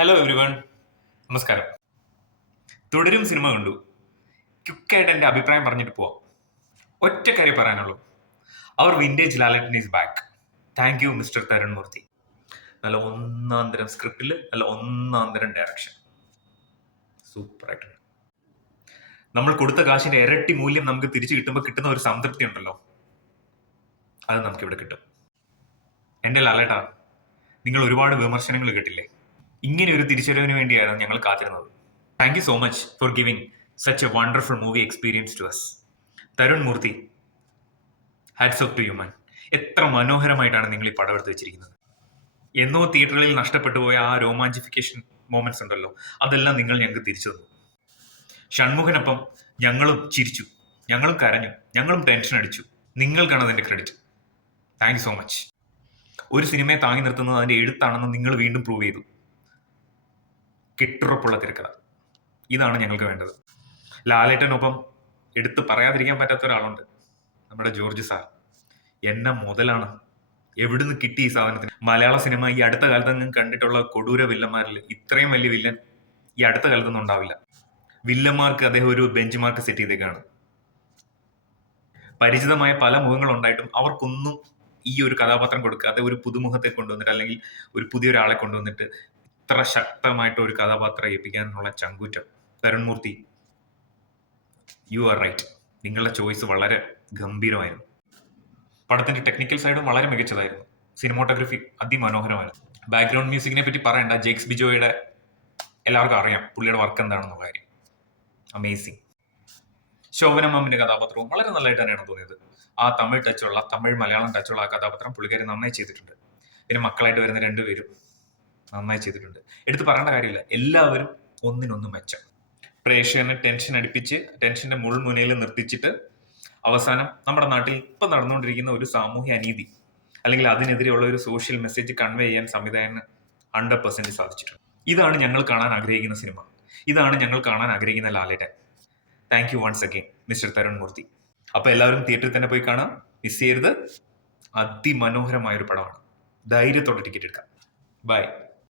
Hello everyone, നമസ്കാരം. തുടരും cinema കണ്ടു. ക്വിക്കായിട്ട് എൻ്റെ അഭിപ്രായം പറഞ്ഞിട്ട് പോവാം. ഒറ്റ കാര്യം പറയാനുള്ളൂ, our vintage Lalettan is back. Thank you mister Tharun Moorthy. നല്ല ഒന്നാം തരം സ്ക്രിപ്റ്റിൽ നല്ല ഒന്നാം തരം ഡയറക്ഷൻ, സൂപ്പറായിട്ടുണ്ട്. നമ്മൾ കൊടുത്ത കാശിന്റെ ഇരട്ടി മൂല്യം നമുക്ക് തിരിച്ചു കിട്ടുമ്പോൾ കിട്ടുന്ന ഒരു സംതൃപ്തി ഉണ്ടല്ലോ, അത് നമുക്കിവിടെ കിട്ടും. എൻ്റെ ലാലേട്ടാ, നിങ്ങൾ ഒരുപാട് വിമർശനങ്ങൾ കേട്ടില്ലേ? ഇങ്ങനെ ഒരു തിരിച്ചുവരവിന് വേണ്ടിയാണ് ഞങ്ങൾ കാത്തിരുന്നത്. Thank you so much for giving such a wonderful movie experience to us. Tharun Moorthy, hats off to you man. എത്ര മനോഹരമായിട്ടാണ് നിങ്ങൾ ഈ പടം എടുത്ത് വെച്ചിരിക്കുന്നത്. എന്നോ തിയേറ്ററുകളിൽ നഷ്ടപ്പെട്ടു പോയ ആ രോമാഞ്ചിഫിക്കേഷൻ മൊമെന്റ്സ് ഉണ്ടല്ലോ, അതെല്ലാം നിങ്ങൾ ഞങ്ങൾക്ക് തിരിച്ചു തന്നു. ഷൺമുഖനൊപ്പം ഞങ്ങളും ചിരിച്ചു, ഞങ്ങളും കരഞ്ഞു, ഞങ്ങളും ടെൻഷൻ അടിച്ചു. നിങ്ങൾക്കാണ് അതിന്റെ credit. Thank you so much. ഒരു സിനിമയെ താങ്ങി നിർത്തുന്നത് അതിന്റെ എഴുത്താണെന്ന് നിങ്ങൾ വീണ്ടും പ്രൂവ് ചെയ്തു. കെട്ടുറപ്പുള്ള തിരക്കഥ, ഇതാണ് ഞങ്ങൾക്ക് വേണ്ടത്. ലാലേട്ടനൊപ്പം എടുത്ത് പറയാതിരിക്കാൻ പറ്റാത്ത ഒരാളുണ്ട്, നമ്മുടെ ജോർജ് സാർ. എന്നെ മുതലാണ്. എവിടുന്ന് കിട്ടി ഈ സാധനത്തിന്? മലയാള സിനിമ ഈ അടുത്ത കാലത്ത് നിങ്ങൾ കണ്ടിട്ടുള്ള കൊടൂര വില്ലന്മാരിൽ ഇത്രയും വലിയ വില്ലൻ ഈ അടുത്ത കാലത്തൊന്നും ഉണ്ടാവില്ല. വില്ലന്മാർക്ക് അദ്ദേഹം ഒരു ബെഞ്ച് മാർക്ക് സെറ്റ് ചെയ്തേക്കാണ്. പരിചിതമായ പല മുഖങ്ങളുണ്ടായിട്ടും അവർക്കൊന്നും ഈ ഒരു കഥാപാത്രം കൊടുക്കാതെ ഒരു പുതുമുഖത്തെ കൊണ്ടുവന്നിട്ട്, അല്ലെങ്കിൽ ഒരു പുതിയൊരാളെ കൊണ്ടുവന്നിട്ട് ഇത്ര ശക്തമായിട്ട് ഒരു കഥാപാത്രം ഏൽപ്പിക്കാനുള്ള ചങ്കൂറ്റം. തരുൺ മൂർത്തി, യു ആർ റൈറ്റ്. നിങ്ങളുടെ ചോയ്സ് വളരെ ഗംഭീരമായിരുന്നു. പടത്തിന്റെ ടെക്നിക്കൽ സൈഡും വളരെ മികച്ചതായിരുന്നു. സിനിമോട്ടോഗ്രഫി അതിമനോഹരമായിരുന്നു. ബാക്ക്ഗ്രൗണ്ട് മ്യൂസിക്കിനെ പറ്റി പറയണ്ട, ജേക്സ് ബിജോയുടെ എല്ലാവർക്കും അറിയാം പുള്ളിയുടെ വർക്ക് എന്താണെന്നുള്ള കാര്യം. അമേസിങ്. ശോഭന മാമിന്റെ കഥാപാത്രവും വളരെ നല്ലതായിട്ട് തന്നെയാണ് തോന്നിയത്. ആ തമിഴ് മലയാളം ടച്ചുള്ള ആ കഥാപാത്രം പുള്ളിക്കാരി നന്നായി ചെയ്തിട്ടുണ്ട്. പിന്നെ മക്കളായിട്ട് വരുന്ന രണ്ടുപേരും നന്നായി ചെയ്തിട്ടുണ്ട്. എടുത്ത് പറയേണ്ട കാര്യമില്ല, എല്ലാവരും ഒന്നിനൊന്നും മെച്ചം. പ്രേക്ഷകനെ ടെൻഷൻ അടിപ്പിച്ച് ടെൻഷന്റെ മുൾമുനയിൽ നിർത്തിച്ചിട്ട് അവസാനം നമ്മുടെ നാട്ടിൽ ഇപ്പം നടന്നുകൊണ്ടിരിക്കുന്ന ഒരു സാമൂഹ്യ അനീതി അല്ലെങ്കിൽ അതിനെതിരെയുള്ള ഒരു സോഷ്യൽ മെസ്സേജ് കൺവേ ചെയ്യാൻ സംവിധായകന് 100% സാധിച്ചിട്ടുണ്ട്. ഇതാണ് ഞങ്ങൾ കാണാൻ ആഗ്രഹിക്കുന്ന സിനിമ. ഇതാണ് ഞങ്ങൾ കാണാൻ ആഗ്രഹിക്കുന്ന Lalettan. Thank you once again mister Tharun Moorthy. അപ്പൊ എല്ലാവരും തിയേറ്ററിൽ തന്നെ പോയി കാണാം, മിസ് ചെയ്യരുത്. അതിമനോഹരമായ ഒരു പടമാണ്. ധൈര്യത്തോടെ ടിക്കറ്റ് എടുക്കാം. ബൈ.